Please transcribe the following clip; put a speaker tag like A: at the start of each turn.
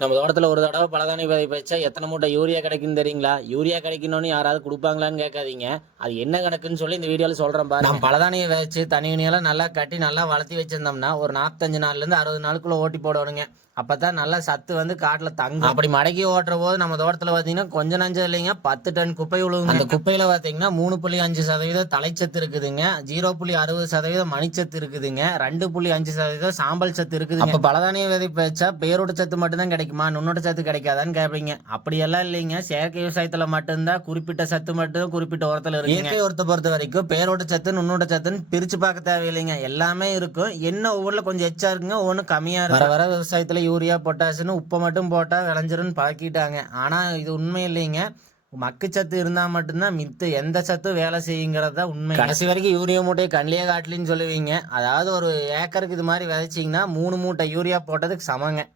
A: நம்ம தோட்டத்தில் ஒரு தடவை பலதானி விதை வச்சா எத்தனை மூட்டை யூரியா கிடைக்குன்னு தெரியுங்களா? யூரியா கிடைக்கணும்னு யாராவது கொடுப்பாங்களான்னு கேட்காதீங்க. அது என்ன கணக்குன்னு சொல்லி இந்த வீடியோவில் சொல்கிறேன் பாருங்க. நம்ம பலதானியை வச்சு தனி தனியெல்லாம் நல்லா கட்டி நல்லா வளர்த்தி வச்சிருந்தோம்னா ஒரு நாற்பத்தஞ்சு நாள்லேருந்து அறுபது நாளுக்குள்ள ஓட்டி போடணுங்க அப்பதான் நல்லா சத்து வந்து காட்டுல தங்கும். அப்படி மடக்கி ஓட்டுற போது நம்ம தோட்டத்துல பாத்தீங்கன்னா கொஞ்சம் நஞ்சம் இல்லைங்க பத்து டன் குப்பை விழுவுங்க அந்த குப்பையில பாத்தீங்கன்னா மூணு புள்ளி அஞ்சு சதவீதம் தலைச்சத்து இருக்குதுங்க ஜீரோ புள்ளி அறுபது சதவீதம் மணிச்சத்து இருக்குதுங்க ரெண்டு புள்ளி அஞ்சு சதவீதம் சாம்பல் சத்து இருக்குது அப்ப பலதானிய விதைப்பு வச்சா பேரோட சத்து மட்டும்தான் கிடைக்குமா நுண்ணோட்ட சத்து கிடைக்காதான்னு கேட்பீங்க அப்படியெல்லாம் இல்லைங்க. செயற்கை விவசாயத்துல மட்டும்தான் குறிப்பிட்ட சத்து மட்டும் குறிப்பிட்ட உரத்துல இருக்கு இயற்கை உரத்தை பொறுத்த வரைக்கும் பேரோட்ட சத்து நுண்ணோட்ட சத்துன்னு பிரிச்சு பார்க்க தேவையில்லைங்க. எல்லாமே இருக்கும். என்ன ஒவ்வொன்றுல கொஞ்சம் எச்சா இருக்குங்க ஒவ்வொன்று கம்மியா இருக்கு வர வர விவசாயத்துல யூரியா பொட்டாசுன்னு உப்பை மட்டும் போட்டா விளைஞ்சிரும்னு பழக்கிட்டாங்க. ஆனா இது உண்மை இல்லைங்க. மக்குச்சத்து இருந்தா மட்டும்தான் மித்த எந்த சத்தும் வேலை செய்யுங்கிறது உண்மை. கடைசி வரைக்கும் யூரியா மூட்டையை கண்ணிலே காட்டலின்னு சொல்லுவீங்க. அதாவது ஒரு ஏக்கருக்கு இது மாதிரி விதைச்சிங்கன்னா மூணு மூட்டை யூரியா போட்டதுக்கு சமங்க.